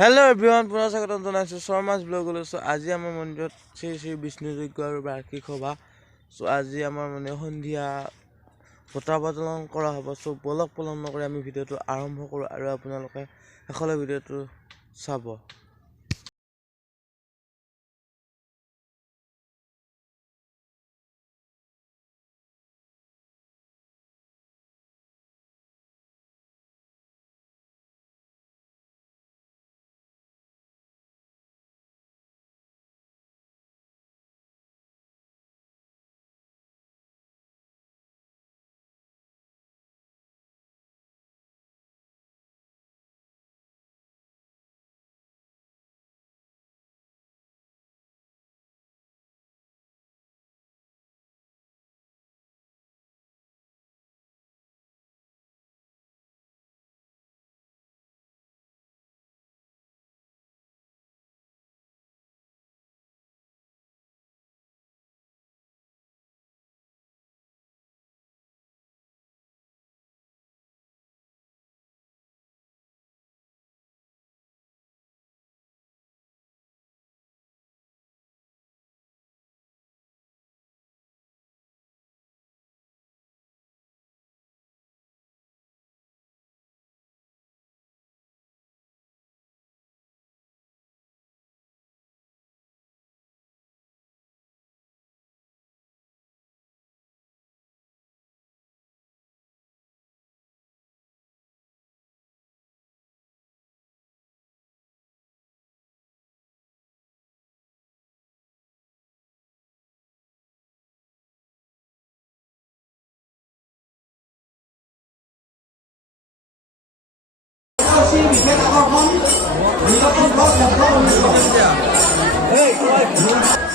Hello' everyone, পুনৰ স্বাগতম জনাইছোঁ শৰ্মাছ ব্লগলৈ। চ' আজি আমাৰ মন্দিৰত শ্ৰী শ্ৰী বিষ্ণুযজ্ঞ আৰু বাৰ্ষিক সভা। চ' আজি আমাৰ সন্ধিয়া বঁটা প্ৰদান কৰা হ'ব। চ' বলক পলম নকৰি আমি ভিডিঅ'টো আৰম্ভ কৰোঁ আৰু আপোনালোকে শেষলৈ ভিডিঅ'টো চাব।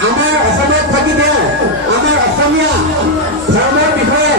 আমাৰ অসমত থাকিলে আমাৰ অসমীয়া ধৰ্মৰ বিষয়ে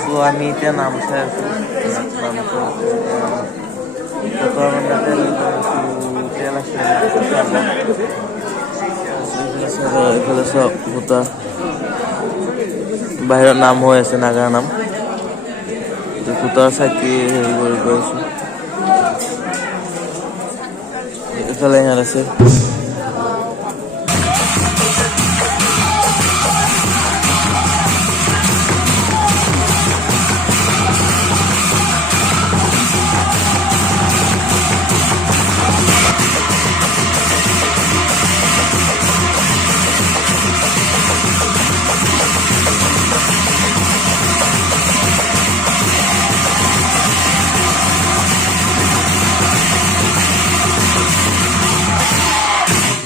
চ' আমি এতিয়া নাম চাই আছোঁ। নামটো তেল আছে, এইফালে চব ভোটা বাহিৰত নাম হৈ আছে, নাগাৰ নাম। ভোটাৰ চাকি হেৰি কৰি গৈ আছোঁ। এইফালে ইয়াত আছে